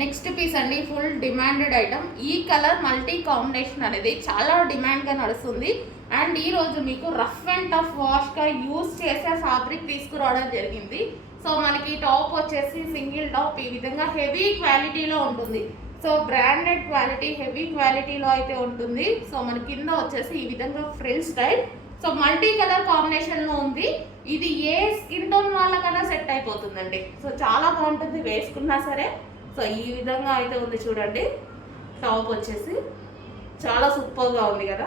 Next piece అండి, full demanded item. ఈ colour multi combination అనేది చాలా డిమాండ్గా నడుస్తుంది. అండ్ ఈ రోజు మీకు రఫ్ అండ్ టఫ్ వాష్గా యూజ్ చేసే ఫ్యాబ్రిక్ తీసుకురావడం జరిగింది. సో మనకి టాప్ వచ్చేసి సింగిల్ టాప్ ఈ విధంగా హెవీ క్వాలిటీలో ఉంటుంది. సో బ్రాండెడ్ క్వాలిటీ, హెవీ క్వాలిటీలో అయితే ఉంటుంది. సో మన కింద వచ్చేసి ఈ విధంగా frill style. So multi colour కాంబినేషన్లో ఉంది. ఇది ఏ స్కిన్ టోన్ వాళ్ళకన్నా సెట్ అయిపోతుందండి. సో చాలా బాగుంటుంది వేసుకున్నా సరే. సో ఈ విధంగా అయితే ఉంది చూడండి. టాప్ వచ్చేసి చాలా సూపర్గా ఉంది కదా.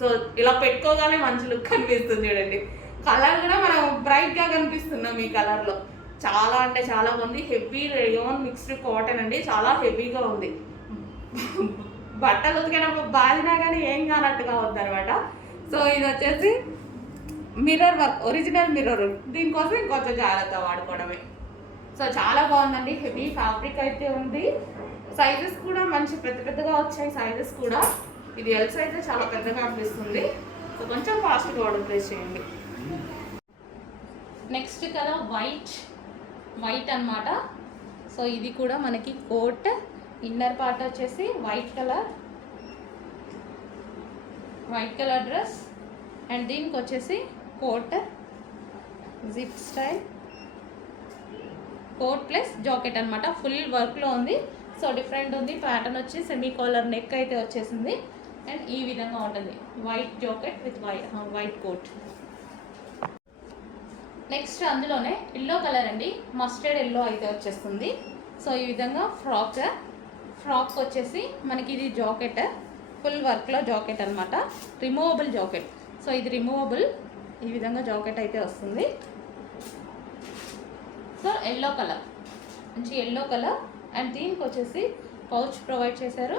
సో ఇలా పెట్టుకోగానే మంచి లుక్ కనిపిస్తుంది చూడండి. కలర్ కూడా మనం బ్రైట్గా కనిపిస్తున్నాం ఈ కలర్లో. చాలా అంటే చాలా బాగుంది. హెవీ రేయాన్ మిక్స్డ్ కాటన్ అండి, చాలా హెవీగా ఉంది. బట్టలు ఉతికినప్పుడు బాధినా కానీ ఏం కానట్టుగా ఉంది అనమాట. సో ఇది వచ్చేసి మిర్రర్ వర్క్, ఒరిజినల్ మిర్రర్. దీనికోసం ఇంకొంచెం జాగ్రత్త వాడుకోవడమే. సో చాలా బాగుందండి, హెవీ ఫ్యాబ్రిక్ అయితే ఉంది. సైజెస్ కూడా మంచి పెద్ద పెద్దగా వచ్చాయి సైజెస్ కూడా. ఇది ఎల్ సైజ్ చాలా పెద్దగా అనిపిస్తుంది. సో కొంచెం ఫాస్ట్గా ఆర్డర్ ప్లేస్ చేయండి. నెక్స్ట్ కలర్ వైట్ అన్నమాట. సో ఇది కూడా మనకి కోట్, ఇన్నర్ పార్ట్ వచ్చేసి వైట్ కలర్ డ్రెస్. అండ్ దీనికి వచ్చేసి coat, zip style coat plus jacket అనమాట. ఫుల్ వర్క్లో ఉంది. సో డిఫరెంట్ ఉంది. ప్యాటర్న్ వచ్చి సెమీ కాలర్ నెక్ అయితే వచ్చేసింది. అండ్ ఈ విధంగా ఉంటుంది white jacket with white coat. Next అందులోనే ఎల్లో కలర్ అండి, మస్టర్డ్ ఎల్లో అయితే వచ్చేస్తుంది. సో ఈ విధంగా ఫ్రాక్ వచ్చేసి మనకి ఇది జాకెట్, ఫుల్ వర్క్లో జాకెట్ అనమాట. Removable jacket. సో ఇది రిమూవబుల్, ఈ విధంగా జాకెట్ అయితే వస్తుంది. సో ఎల్లో కలర్, మంచి ఎల్లో కలర్. అండ్ దీనికి వచ్చేసి పౌచ్ ప్రొవైడ్ చేశారు.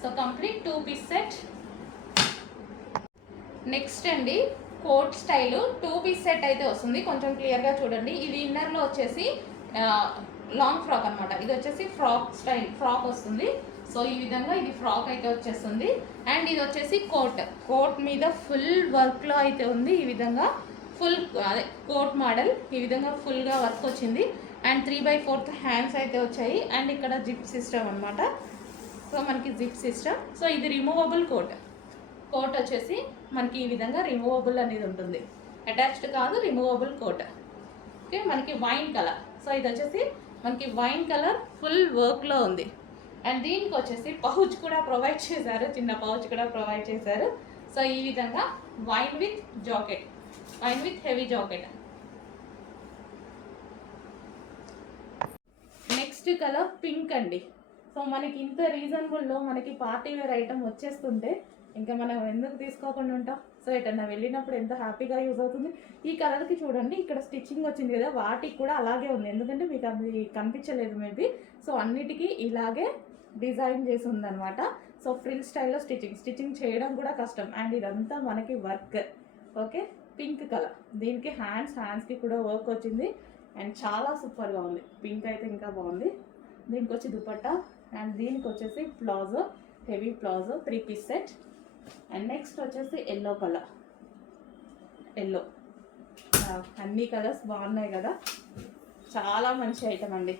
So complete 2 piece set. Next అండి కోట్ స్టైల్ 2 పీస్ సెట్ అయితే వస్తుంది. కొంచెం క్లియర్గా చూడండి. ఇది ఇన్నర్లో వచ్చేసి లాంగ్ ఫ్రాక్ అనమాట. ఇది వచ్చేసి ఫ్రాక్ వస్తుంది. సో ఈ విధంగా ఇది ఫ్రాక్ అయితే వచ్చేస్తుంది. అండ్ ఇది వచ్చేసి కోట్ మీద ఫుల్ వర్క్లో అయితే ఉంది. ఈ విధంగా ఫుల్ కోట్ మోడల్, ఈ విధంగా ఫుల్గా వర్క్ వచ్చింది. అండ్ 3/4 హ్యాండ్స్ అయితే వచ్చాయి. అండ్ ఇక్కడ జిప్ సిస్టమ్ అనమాట. సో మనకి జిప్ సిస్టమ్. సో ఇది రిమూవబుల్ కోట్ వచ్చేసి మనకి ఈ విధంగా రిమూవబుల్ అనేది ఉంటుంది. అటాచ్డ్ కాదు, రిమూవబుల్ కోట్. ఓకే, మనకి వైన్ కలర్. సో ఇది వచ్చేసి మనకి వైన్ కలర్ ఫుల్ వర్క్లో ఉంది. అండ్ దీనికి వచ్చేసి పౌచ్ కూడా ప్రొవైడ్ చేశారు, చిన్న పౌచ్ కూడా ప్రొవైడ్ చేశారు. సో ఈ విధంగా wine with heavy jacket. Next colour pink అండి. సో మనకి ఇంత రీజనబుల్లో మనకి పార్టీ వేర్ ఐటమ్ వచ్చేస్తుంటే ఇంకా మనం ఎందుకు తీసుకోకుండా ఉంటాం. సో ఎటన్నా వెళ్ళినప్పుడు ఎంత హ్యాపీగా యూజ్ అవుతుంది. ఈ కలర్కి చూడండి, ఇక్కడ స్టిచ్చింగ్ వచ్చింది కదా, వాటికి కూడా అలాగే ఉంది. ఎందుకంటే మీకు అది కనిపించలేదు మేబీ. సో అన్నిటికీ ఇలాగే డిజైన్ చేసి ఉందన్నమాట. సో ఫ్రిల్ స్టైల్లో స్టిచ్చింగ్ చేయడం కూడా కష్టం. అండ్ ఇదంతా మనకి వర్క్. Okay, pink colour. దీనికి హ్యాండ్స్కి కూడా వర్క్ వచ్చింది. అండ్ చాలా సూపర్గా ఉంది. పింక్ అయితే ఇంకా బాగుంది. దీనికి వచ్చి దుపట్టా. అండ్ దీనికి వచ్చేసి palazzo, heavy palazzo 3 piece set. And next వచ్చేసి ఎల్లో కలర్. అన్ని కలర్స్ బాగున్నాయి కదా. చాలా మంచి ఐటమ్ అండి,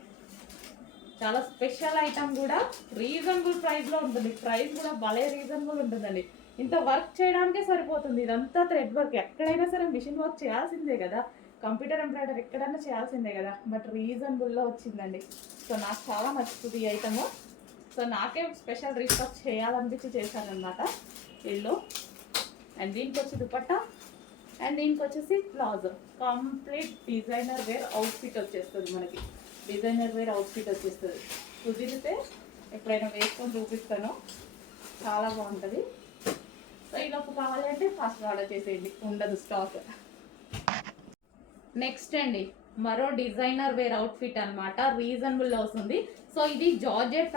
చాలా స్పెషల్ ఐటమ్ కూడా. రీజనబుల్ ప్రైస్లో ఉంటుంది. ప్రైస్ కూడా భలే రీజనబుల్ ఉంటుందండి. ఇంత వర్క్ చేయడానికే సరిపోతుంది. ఇదంతా థ్రెడ్ వర్క్. ఎక్కడైనా సరే మిషన్ వర్క్ చేయాల్సిందే కదా, కంప్యూటర్ ఎంబ్రాయిడరీ ఎక్కడైనా చేయాల్సిందే కదా. బట్ రీజనబుల్లో వచ్చిందండి. సో నాకు చాలా నచ్చుతుంది ఈ ఐటమ్. సో నాకే స్పెషల్ రీస్టాక్ చేయాలనిపించి చేశానమాట ఎల్లో. అండ్ దీనికి వచ్చి దుపట్టా. అండ్ దీనికి వచ్చేసి palazzo. Complete designer wear outfit వచ్చేస్తుంది మనకి. కుదిరితే ఎప్పుడైనా వేసుకొని చూపిస్తాను, చాలా బాగుంటుంది. సో ఈలోపు కావాలి అంటే ఫాస్ట్ ఆర్డర్ చేసేయండి, ఉండదు స్టాక్. నెక్స్ట్ అండి మరో డిజైనర్ వేర్ అవుట్ఫిట్ అనమాట. రీజనబుల్ వస్తుంది. సో ఇది జార్జెట్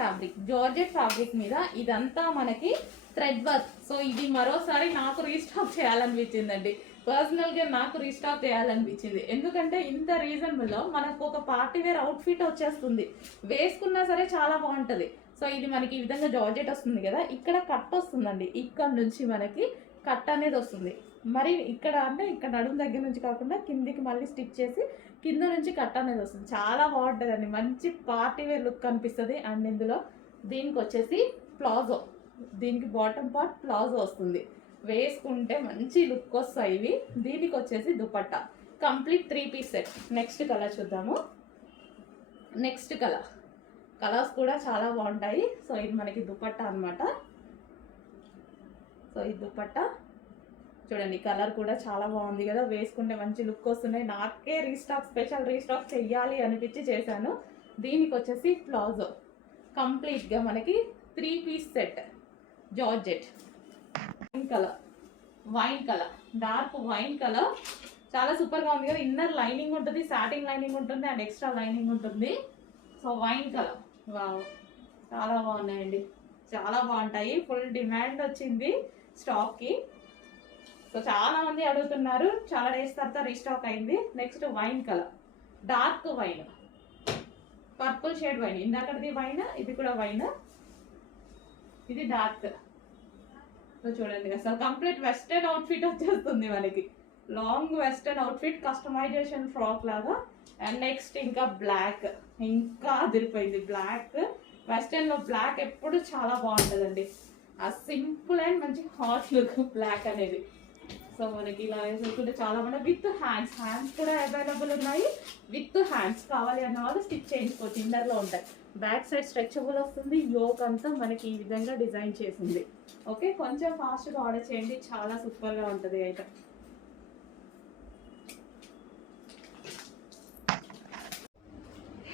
ఫ్యాబ్రిక్ మీద ఇదంతా మనకి థ్రెడ్ వర్క్. సో ఇది మరోసారి నాకు రీస్టాక్ చేయాలనిపించిందండి. పర్సనల్గా నాకు రీస్టాక్ చేయాలనిపించింది. ఎందుకంటే ఇంత రీజనబుల్లో మనకు ఒక పార్టీ వేర్ అవుట్ఫిట్ వచ్చేస్తుంది. వేసుకున్నా సరే చాలా బాగుంటుంది. సో ఇది మనకి ఈ విధంగా జార్జెట్ వస్తుంది కదా, ఇక్కడ కట్ వస్తుందండి. ఇక్కడ నుంచి మనకి కట్ అనేది వస్తుంది. మరి ఇక్కడ అంటే ఇక్కడ నడుము దగ్గర నుంచి కాకుండా కిందికి మళ్ళీ స్టిచ్ చేసి కింద నుంచి కట్ అనేది వస్తుంది. చాలా బాగుంటుందండి, మంచి పార్టీ వేర్ లుక్ కనిపిస్తుంది. అండ్ ఇందులో దీనికి వచ్చేసి ప్లాజో, దీనికి బాటమ్ పార్ట్ ప్లాజో వస్తుంది, వేసుకుంటే మంచి లుక్ వస్తాయి ఇవి. దీనికి వచ్చేసి dupatta, complete 3 piece set. Next colour చూద్దాము. నెక్స్ట్ కలర్స్ కూడా చాలా బాగుంటాయి. సో ఇది మనకి దుపట్టా అనమాట. సో ఈ దుపట్టా చూడండి, కలర్ కూడా చాలా బాగుంది కదా, వేసుకుంటే మంచి లుక్ వస్తున్నాయి. నాకే స్పెషల్ రీస్టాక్ చెయ్యాలి అనిపించి చేశాను. దీనికి వచ్చేసి ప్లాజో, కంప్లీట్గా మనకి 3 piece set, georgette wine colour, dark wine colour, చాలా సూపర్గా ఉంది కదా. ఇన్నర్ లైనింగ్ ఉంటుంది, సాటిన్ లైనింగ్ ఉంటుంది అండ్ ఎక్స్ట్రా లైనింగ్ ఉంటుంది. సో వైన్ కలర్, వావ్, చాలా బాగున్నాయండి, చాలా బాగుంటాయి. ఫుల్ డిమాండ్ వచ్చింది స్టాక్కి. సో చాలా మంది అడుగుతున్నారు, చాలా డేస్ తర్వాత రీస్టాక్ అయింది. Next wine colour, dark wine, purple shade wine, ఇందాకది వైన్, ఇది కూడా వైన్, ఇది డార్క్. సో చూడండి, అసలు కంప్లీట్ వెస్టర్న్ అవుట్ఫిట్ వచ్చేస్తుంది మనకి, long western outfit, customisation frock లాగా. అండ్ నెక్స్ట్ ఇంకా బ్లాక్, ఇంకా అదిరిపోయింది బ్లాక్. వెస్టర్న్లో బ్లాక్ ఎప్పుడు చాలా బాగుంటుందండి, ఆ సింపుల్ అండ్ మంచి హాట్ లుక్ బ్లాక్ అనేది. సో మనకి ఇలా వేసుకుంటే చాలా బాగుంది. విత్ హ్యాండ్స్ కూడా అవైలబుల్ ఉన్నాయి. విత్ హ్యాండ్స్ కావాలి అన్న వాళ్ళు స్టిచ్ చేయించుకోవచ్చు, ఇండర్లో ఉంటాయి. బ్యాక్ సైడ్ స్ట్రెచబుల్ వస్తుంది, యోక్ అంతా మనకి ఈ విధంగా డిజైన్ చేసింది. ఓకే, కొంచెం ఫాస్ట్గా ఆర్డర్ చేయండి, చాలా సూపర్గా ఉంటుంది అయితే.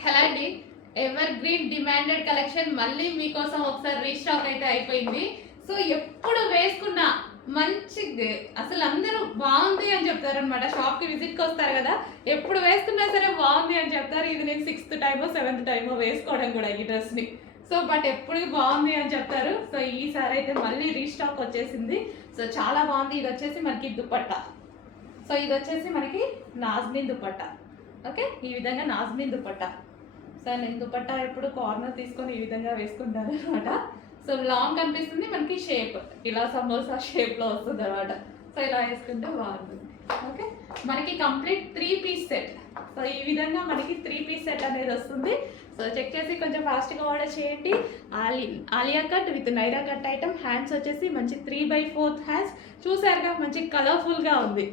హలో అండి, ఎవర్ గ్రీన్ డిమాండెడ్ కలెక్షన్ మళ్ళీ మీకోసం ఒకసారి రీస్టాక్ అయితే అయిపోయింది. సో ఎప్పుడు వేసుకున్నా మంచి, అసలు అందరూ బాగుంది అని చెప్తారు అనమాట. షాప్కి విజిట్కి వస్తారు కదా, ఎప్పుడు వేసుకున్నా సరే బాగుంది అని చెప్తారు. ఇది నేను 6th టైమో 7th టైమో వేసుకోవడం కూడా ఈ డ్రెస్ని. సో బట్ ఎప్పుడు బాగుంది అని చెప్తారు. సో ఈసారి అయితే మళ్ళీ రీస్టాక్ వచ్చేసింది. సో చాలా బాగుంది. ఇది వచ్చేసి మనకి దుపట్టా. సో ఇది వచ్చేసి మనకి నాజ్మిన్ దుపట్టా. ఓకే, ఈ విధంగా నాజ్మిన్ దుపట్టా. సో నేను దుపట్టా ఎప్పుడు కార్నర్ తీసుకొని ఈ విధంగా వేసుకుంటాను అనమాట. సో లాంగ్ కనిపిస్తుంది మనకి, షేప్ ఇలా సమోసా షేప్లో వస్తుంది అనమాట. సో ఇలా వేసుకుంటే బాగుంటుంది. ఓకే, మనకి కంప్లీట్ 3 పీస్ సెట్. సో ఈ విధంగా మనకి 3 పీస్ సెట్ అనేది వస్తుంది. సో చెక్ చేసి కొంచెం ఫాస్ట్గా ఆర్డర్ చేయండి. Alia cut with Naira cut item. Hands వచ్చేసి మంచి 3/4 హ్యాండ్స్, చూసారుగా మంచి కలర్ఫుల్గా ఉంది.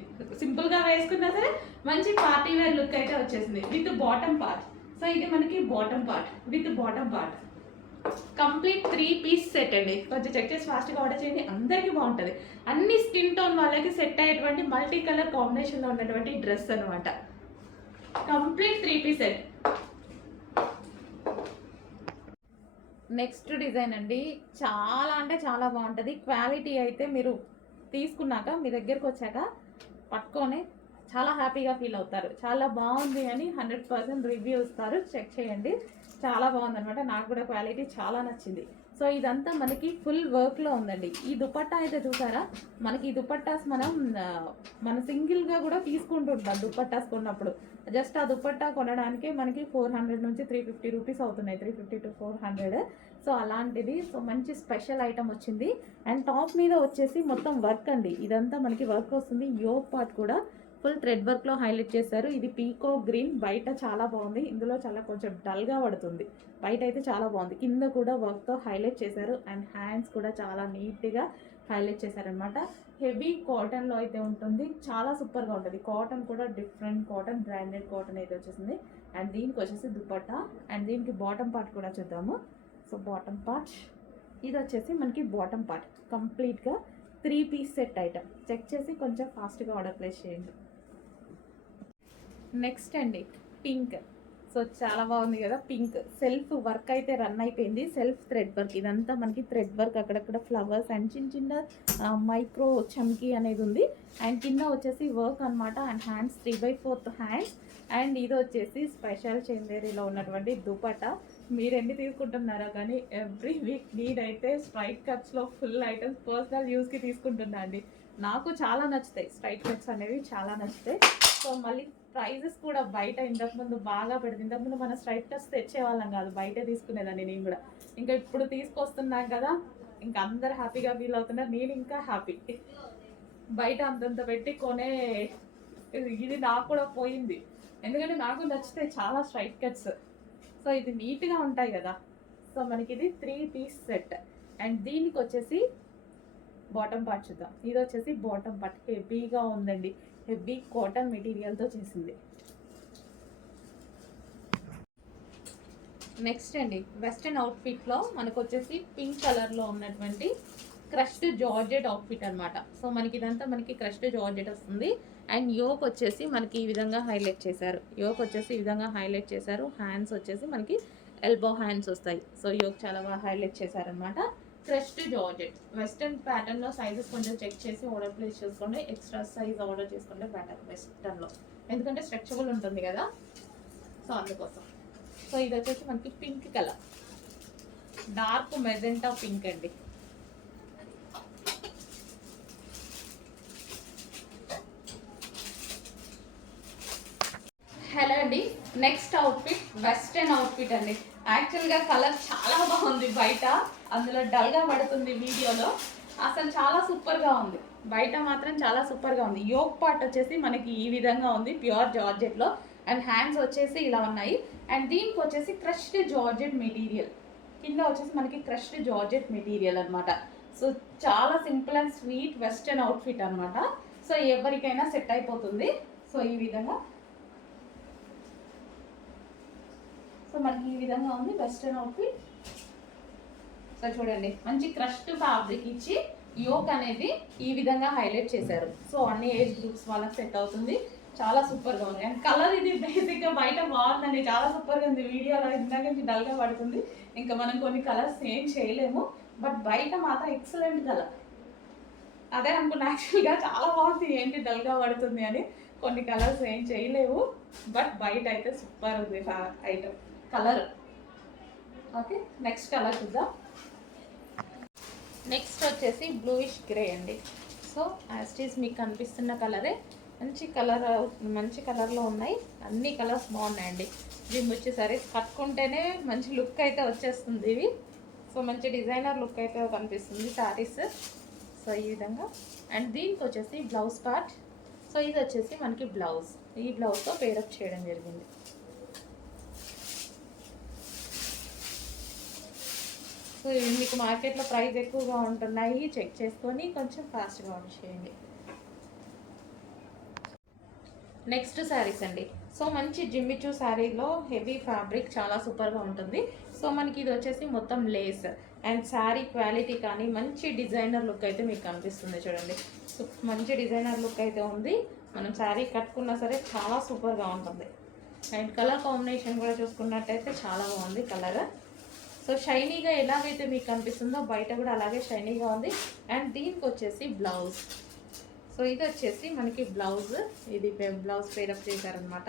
సింపుల్గా వేసుకున్నా సరే మంచి పార్టీ వేర్ లుక్ అయితే వచ్చేసింది విత్ బాటమ్ పార్ట్. సో ఇది మనకి bottom part with bottom part, complete 3 piece set అండి. కొంచెం చెక్ చేసి ఫాస్ట్గా ఆర్డర్ చేయండి, అందరికీ బాగుంటుంది. అన్ని స్కిన్ టోన్ వాళ్ళకి సెట్ అయ్యేటువంటి మల్టీ కలర్ కాంబినేషన్లో ఉన్నటువంటి డ్రెస్ అనమాట. Complete 3 piece set. Next design అండి, చాలా అంటే చాలా బాగుంటుంది. క్వాలిటీ అయితే మీరు తీసుకున్నాక మీ దగ్గరకు వచ్చాక పట్టుకొని చాలా హ్యాపీగా ఫీల్ అవుతారు. చాలా బాగుంది అని 100% రివ్యూ ఇస్తారు, చెక్ చేయండి. చాలా బాగుందనమాట, నాకు కూడా క్వాలిటీ చాలా నచ్చింది. సో ఇదంతా మనకి ఫుల్ వర్క్లో ఉందండి. ఈ దుపట్టా అయితే చూసారా, మనకి ఈ దుపట్టాస్ మన సింగిల్గా కూడా తీసుకుంటుంటాం. దుపట్టాస్ కొన్నప్పుడు జస్ట్ ఆ దుపట్టా కొనడానికే మనకి 400 నుంచి 350 రూపీస్ అవుతున్నాయి, 350 to 400. సో అలాంటిది. సో మంచి స్పెషల్ ఐటమ్ వచ్చింది. అండ్ టాప్ మీద వచ్చేసి మొత్తం వర్క్ అండి, ఇదంతా మనకి వర్క్ వస్తుంది. యోక్ పార్ట్ కూడా ఫుల్ థ్రెడ్ వర్క్లో హైలైట్ చేశారు. ఇది పీకో గ్రీన్, బయట చాలా బాగుంది, ఇందులో చాలా కొంచెం డల్గా పడుతుంది. బయట అయితే చాలా బాగుంది. కింద కూడా వర్క్తో హైలైట్ చేశారు. అండ్ హ్యాండ్స్ కూడా చాలా నీట్గా హైలైట్ చేశారనమాట. హెవీ కాటన్లో అయితే ఉంటుంది, చాలా సూపర్గా ఉంటుంది. కాటన్ కూడా డిఫరెంట్ కాటన్, బ్రాండెడ్ కాటన్ అయితే వచ్చేసింది. అండ్ దీనికి వచ్చేసి దుపట్టా. అండ్ దీనికి బాటమ్ పార్ట్ కూడా చూద్దాము. సో బాటమ్ పార్ట్, ఇది వచ్చేసి మనకి బాటమ్ పార్ట్, కంప్లీట్గా 3 పీస్ సెట్ ఐటమ్. చెక్ చేసి కొంచెం ఫాస్ట్గా ఆర్డర్ ప్లేస్ చేయండి. నెక్స్ట్ అండి పింక్. సో చాలా బాగుంది కదా పింక్. సెల్ఫ్ వర్క్ అయితే రన్ అయిపోయింది, సెల్ఫ్ థ్రెడ్ వర్క్. ఇదంతా మనకి థ్రెడ్ వర్క్, అక్కడక్కడ ఫ్లవర్స్ అండ్ చిన్న చిన్న మైక్రో చమ్కీ అనేది ఉంది. అండ్ కింద వచ్చేసి వర్క్ అనమాట. And hands 3/4 hands. అండ్ ఇది వచ్చేసి స్పెషల్ చందేరిలో ఉన్నటువంటి దుపట్టా. మీరు ఎన్ని తీసుకుంటున్నారా కానీ ఎవ్రీ వీక్ నేనైతే స్ట్రైట్ కట్స్లో ఫుల్ ఐటమ్స్ పర్సనల్ యూస్కి తీసుకుంటున్నా అండి. నాకు చాలా నచ్చుతాయి స్ట్రైట్ కట్స్ అనేవి, చాలా నచ్చుతాయి. సో మళ్ళీ ప్రైజెస్ కూడా బయట ఇంతకుముందు బాగా పెడుతుంది. ఇంతకుముందు మన స్ట్రైట్ కట్స్ తెచ్చేవాళ్ళం కాదు, బయటే తీసుకునేదాన్ని నేను కూడా. ఇంకా ఇప్పుడు తీసుకొస్తున్నాం కదా, ఇంకా అందరు హ్యాపీగా ఫీల్ అవుతున్నారు, నేను ఇంకా హ్యాపీ. బయట అంతంత పెట్టి కొనే ఇది నాకు కూడా పోయింది, ఎందుకంటే నాకు నచ్చితే చాలా స్ట్రైట్ కట్స్. సో ఇది నీట్గా ఉంటాయి కదా. సో మనకి ఇది 3 పీస్ సెట్. అండ్ దీనికి వచ్చేసి బాటమ్ పార్ట్ చూద్దాం. ఇది వచ్చేసి బాటమ్ పార్ట్ హెవీగా ఉందండి, హెవీ కాటన్ మెటీరియల్తో చేసింది. నెక్స్ట్ అండి వెస్ట్రన్ అవుట్ఫిట్లో మనకు వచ్చేసి పింక్ కలర్లో ఉన్నటువంటి క్రష్డ్ జార్జెట్ అవుట్ఫిట్ అనమాట. సో మనకి ఇదంతా మనకి క్రష్డ్ జార్జెట్ వస్తుంది. అండ్ యోక్ వచ్చేసి మనకి ఈ విధంగా హైలైట్ చేశారు. యోక్ వచ్చేసి ఈ విధంగా హైలైట్ చేశారు. హ్యాండ్స్ వచ్చేసి మనకి ఎల్బో హ్యాండ్స్ వస్తాయి. సో యోక్ చాలా బాగా హైలైట్ చేశారనమాట. క్రష్డ్ జార్జెట్ వెస్ట్రన్ ప్యాటర్న్లో సైజెస్ కొంచెం చెక్ చేసి ఆర్డర్ ప్లేస్ చేసుకోండి. ఎక్స్ట్రా సైజ్ ఆర్డర్ చేసుకుంటే బెటర్ వెస్ట్రన్లో, ఎందుకంటే స్ట్రెచబుల్ ఉంటుంది కదా. సో అందుకోసం. సో ఇది వచ్చేసి మనకి pink colour, dark magenta pink అండి. హలో అండి, నెక్స్ట్ అవుట్ఫిట్ వెస్ట్రన్ అవుట్ఫిట్ అండి. యాక్చువల్గా కలర్ చాలా బాగుంది బయట, అందులో డల్గా పడుతుంది వీడియోలో. అసలు చాలా సూపర్గా ఉంది, బయట మాత్రం చాలా సూపర్గా ఉంది. యోక్ పార్ట్ వచ్చేసి మనకి ఈ విధంగా ఉంది ప్యూర్ జార్జెట్లో. అండ్ హ్యాండ్స్ వచ్చేసి ఇలా ఉన్నాయి. అండ్ దీనికి వచ్చేసి క్రష్డ్ జార్జెట్ మెటీరియల్, కింద వచ్చేసి మనకి క్రష్డ్ జార్జెట్ మెటీరియల్ అనమాట. సో చాలా simple and sweet western outfit అనమాట. సో ఎవరికైనా సెట్ అయిపోతుంది. సో ఈ విధంగా, సో మనకి ఈ విధంగా ఉంది వెస్ట్రన్ అవుట్ఫిట్. సో చూడండి, మంచి క్రష్డ్ ఫ్యాబ్రిక్ ఇచ్చి యోక్ అనేది ఈ విధంగా హైలైట్ చేశారు. సో అన్ని ఏజ్ గ్రూప్స్ వాళ్ళకి సెట్ అవుతుంది. చాలా సూపర్గా ఉంది. అండ్ కలర్ ఇది బేసిక్గా బయట బాగుందండి, చాలా సూపర్గా ఉంది. వీడియోలో ఇందాక నుంచి డల్గా పడుతుంది, ఇంకా మనం కొన్ని కలర్స్ ఏం చేయలేము. బట్ బయట మాత్రం ఎక్సలెంట్ కలర్. అదే అనుకున్నా యాక్చువల్గా, చాలా బాగుంది, ఏంటి డల్గా పడుతుంది అని. కొన్ని కలర్స్ ఏం చేయలేవు, బట్ బయట అయితే సూపర్ ఉంది item colour. Okay, next colour చూద్దాం. నెక్స్ట్ వచ్చేసి బ్లూయిష్ గ్రే అండి. సో యాస్టీస్ మీకు కనిపిస్తున్న కలరే, మంచి కలర్లో ఉన్నాయి. అన్ని కలర్స్ బాగున్నాయండి. దీన్ని వచ్చేసరి కట్టుకుంటేనే మంచి లుక్ అయితే వచ్చేస్తుంది ఇవి. సో మంచి డిజైనర్ లుక్ అయితే కనిపిస్తుంది శారీస్. సో ఈ విధంగా. అండ్ దీనికి వచ్చేసి బ్లౌజ్ పార్ట్. సో ఇది వచ్చేసి మనకి బ్లౌజ్, ఈ బ్లౌజ్తో పేరప్ చేయడం జరిగింది. సో ఇవి మీకు మార్కెట్లో ప్రైస్ ఎక్కువగా ఉంటున్నాయి, చెక్ చేసుకొని కొంచెం ఫాస్ట్గా ఆర్డర్ చేయండి. నెక్స్ట్ శారీస్ అండి. సో మంచి జిమ్మిచూ శారీలో హెవీ ఫ్యాబ్రిక్ చాలా సూపర్గా ఉంటుంది. సో మనకి ఇది వచ్చేసి మొత్తం లేస్. అండ్ శారీ క్వాలిటీ కానీ మంచి డిజైనర్ లుక్ అయితే మీకు కనిపిస్తుంది చూడండి. సో మంచి డిజైనర్ లుక్ అయితే ఉంది. మనం శారీ కట్టుకున్నా సరే చాలా సూపర్గా ఉంటుంది. అండ్ కలర్ కాంబినేషన్ కూడా చూసుకున్నట్టయితే చాలా బాగుంది కలర్. సో షైనీగా ఎలాగైతే మీకు కనిపిస్తుందో బయట కూడా అలాగే షైనీగా ఉంది. అండ్ దీనికి వచ్చేసి బ్లౌజ్. సో ఇది వచ్చేసి మనకి బ్లౌజ్, ఇది బ్లౌజ్ పేరప్ చేశారనమాట.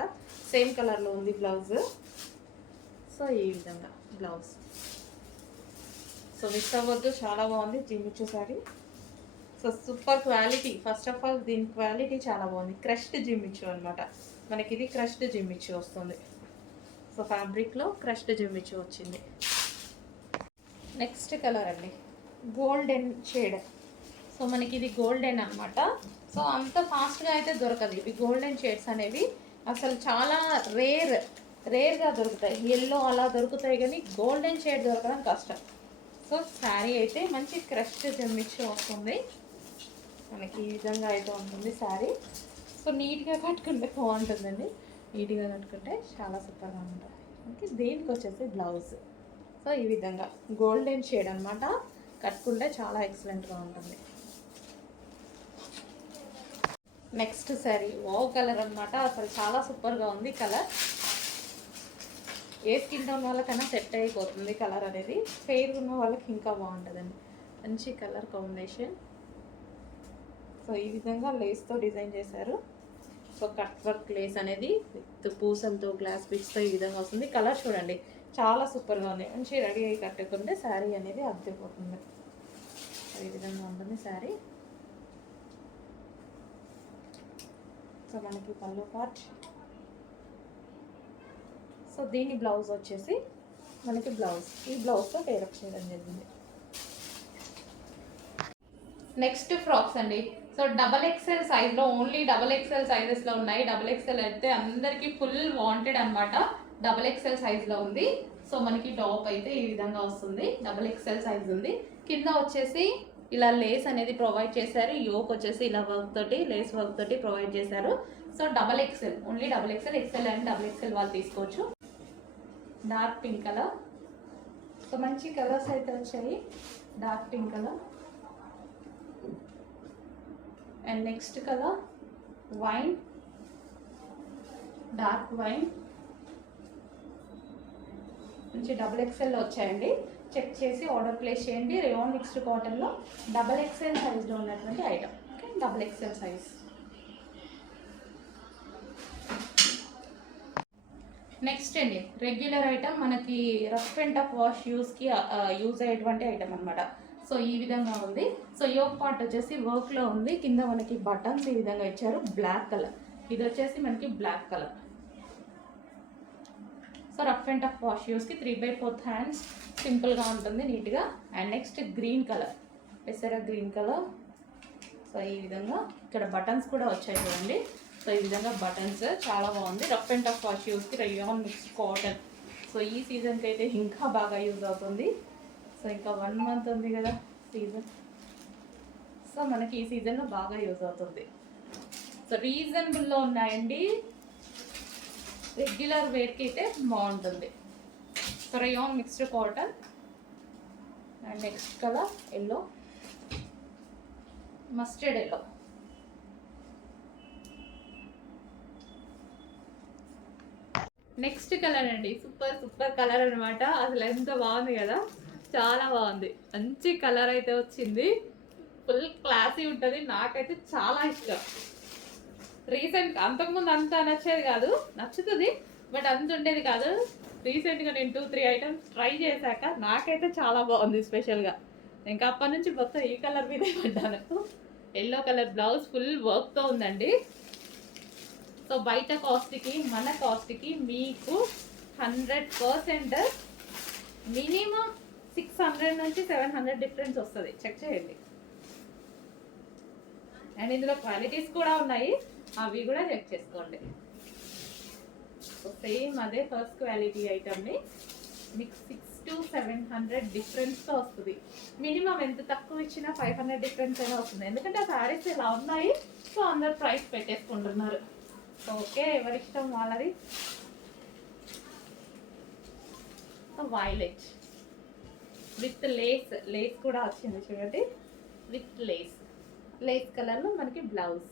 సేమ్ కలర్లో ఉంది బ్లౌజ్. సో ఈ విధంగా బ్లౌజ్. సో మిస్ అవ్వద్దు, చాలా బాగుంది Jimmy Choo sorry. So super quality. First of all దీని క్వాలిటీ చాలా బాగుంది. క్రష్డ్ జిమ్మిచూ అనమాట, మనకి ఇది క్రష్డ్ జిమ్మిచూ వస్తుంది. సో ఫ్యాబ్రిక్లో క్రష్డ్ జిమ్మిచూ వచ్చింది. నెక్స్ట్ కలర్ అండి, గోల్డెన్ షేడ్. సో మనకి ఇది గోల్డెన్ అనమాట. సో అంత ఫాస్ట్గా అయితే దొరకదు ఇవి గోల్డెన్ షేడ్స్ అనేవి. అసలు చాలా రేర్గా దొరుకుతాయి. ఎల్లో అలా దొరుకుతాయి కానీ గోల్డెన్ షేడ్ దొరకడం కష్టం. సో శారీ అయితే మంచి క్రష్డ్ జిమ్మిచూ వస్తుంది, మనకి ఈ విధంగా అయితే ఉంటుంది శారీ. సో నీట్గా కట్టుకుంటే బాగుంటుందండి, నీట్గా కట్టుకుంటే చాలా సూపర్గా ఉంటుంది. ఓకే, దీనికి వచ్చేసి బ్లౌజ్. సో ఈ విధంగా గోల్డెన్ షేడ్ అనమాట, కట్టుకుంటే చాలా ఎక్సలెంట్గా ఉంటుంది. నెక్స్ట్ శారీ ఓ కలర్ అనమాట, అసలు చాలా సూపర్గా ఉంది కలర్. ఏ స్కిన్ టోన్ వాళ్ళకైనా సెట్ అయిపోతుంది కలర్ అనేది. ఫెయిర్ ఉన్న వాళ్ళకి ఇంకా బాగుంటుందండి, మంచి కలర్ కాంబినేషన్. సో ఈ విధంగా లేస్తో డిజైన్ చేశారు. సో కట్ వర్క్ లేస్ అనేది విత్ పూసలతో గ్లాస్ బిట్స్తో ఈ విధంగా వస్తుంది. కలర్ చూడండి చాలా సూపర్గా ఉంది, మంచి రెడీ అయ్యి కట్టుకుంటే శారీ అనేది అద్దెపోతుంది. ఈ విధంగా ఉంటుంది శారీ. సో మనకి పళ్ళు పార్ట్. సో దీని బ్లౌజ్ వచ్చేసి మనకి బ్లౌజ్, ఈ బ్లౌజ్తో పేరప్ చేయడం జరిగింది. నెక్స్ట్ ఫ్రాక్స్ అండి. సో సో డబల్ ఎక్స్ఎల్ సైజ్లో ఓన్లీ డబల్ ఎక్స్ఎల్ సైజెస్లో ఉన్నాయి. డబల్ ఎక్స్ఎల్ అయితే అందరికీ ఫుల్ వాంటెడ్ అనమాట. డబల్ ఎక్స్ఎల్ సైజ్లో ఉంది. సో మనకి టాప్ అయితే ఈ విధంగా వస్తుంది. డబల్ ఎక్స్ఎల్ సైజ్ ఉంది. కింద వచ్చేసి ఇలా లేస్ అనేది ప్రొవైడ్ చేశారు. యోక్ వచ్చేసి ఇలా వర్క్ తోటి లేస్ వర్క్ తోటి ప్రొవైడ్ చేశారు. So double XL, only double XL, XL and double XL వాళ్ళు తీసుకోవచ్చు. Dark pink colour. సో మంచి కలర్స్ అయితే వచ్చాయి. Dark pink colour and next colour wine, dark wine. మంచి డబుల్ ఎక్స్ఎల్లో వచ్చాయండి. చెక్ చేసి ఆర్డర్ ప్లేస్ చేయండి. రేయాన్ మిక్స్డ్ కాటన్లో డబల్ ఎక్స్ఎల్ సైజ్లో ఉన్నటువంటి item. Okay, double XL size. Next అండి రెగ్యులర్ ఐటమ్, మనకి రఫ్ అండ్ టఫ్ వాష్ యూస్కి యూజ్ అయ్యేటువంటి ఐటమ్ అనమాట. సో ఈ విధంగా ఉంది. సో యోక్ పార్ట్ వచ్చేసి వర్క్లో ఉంది. కింద మనకి బటన్స్ ఈ విధంగా ఇచ్చారు. బ్లాక్ కలర్, ఇది వచ్చేసి మనకి black colour. So rough and tough wash యూస్కి 3/4 హ్యాండ్స్, సింపుల్గా ఉంటుంది, నీట్గా. అండ్ నెక్స్ట్ గ్రీన్ కలర్, పెసర గ్రీన్ కలర్. సో ఈ విధంగా ఇక్కడ బటన్స్ కూడా వచ్చాయి చూడండి. సో ఈ విధంగా బటన్స్ చాలా బాగుంది. రఫ్ అండ్ టఫ్ వాష్ యూస్కి రేయాన్ మిక్స్డ్ కాటన్. సో ఈ సీజన్కి అయితే ఇంకా బాగా యూజ్ అవుతుంది. సో ఇంకా 1 మంత్ ఉంది కదా సీజన్. సో మనకి ఈ సీజన్లో బాగా యూజ్ అవుతుంది. సో రీజనబుల్లో ఉన్నాయండి. రెగ్యులర్ వేర్కి అయితే బాగుంటుంది. So rayon mixed cotton. And next colour yellow, mustard yellow. Next colour అండి, సూపర్ కలర్ అనమాట. అసలు ఎంత బాగుంది కదా, చాలా బాగుంది. మంచి కలర్ అయితే వచ్చింది. ఫుల్ క్లాసీ ఉంటుంది. నాకైతే చాలా ఇష్టం. రీసెంట్ అంతకుముందు అంత నచ్చేది కాదు, నచ్చుతుంది బట్ అంత ఉండేది కాదు. రీసెంట్గా నేను 2-3 ఐటమ్స్ ట్రై చేశాక నాకైతే చాలా బాగుంది స్పెషల్గా. ఇంకా అప్పటి నుంచి మొత్తం ఈ కలర్ మీదే పడ్డాను. ఎల్లో కలర్ బ్లౌజ్ ఫుల్ వర్క్తో ఉందండి. సో బయట కాస్ట్కి మన కాస్ట్కి మీకు 100% మినిమం 600 నుంచి 700 డిఫరెన్స్ వస్తుంది. చెక్ చేయండి. అండ్ ఇందులో క్వాలిటీస్ కూడా ఉన్నాయి, అవి కూడా చెక్ చేసుకోండి. సో సేమ్ అదే ఫస్ట్ క్వాలిటీ ఐటమ్ని మీకు 600 to 700 డిఫరెన్స్తో వస్తుంది. మినిమం ఎంత తక్కువ ఇచ్చినా 500 డిఫరెన్స్ అయినా వస్తుంది. ఎందుకంటే ఆ శారీస్ ఇలా ఉన్నాయి. సో అందరు ప్రైస్ పెట్టేసుకుంటున్నారు. ఓకే, ఎవరిష్టం వాళ్ళది. వైలెట్ విత్ లేస్, లేస్ కూడా వచ్చింది చూడండి. విత్ లేస్ కలర్లో మనకి బ్లౌజ్.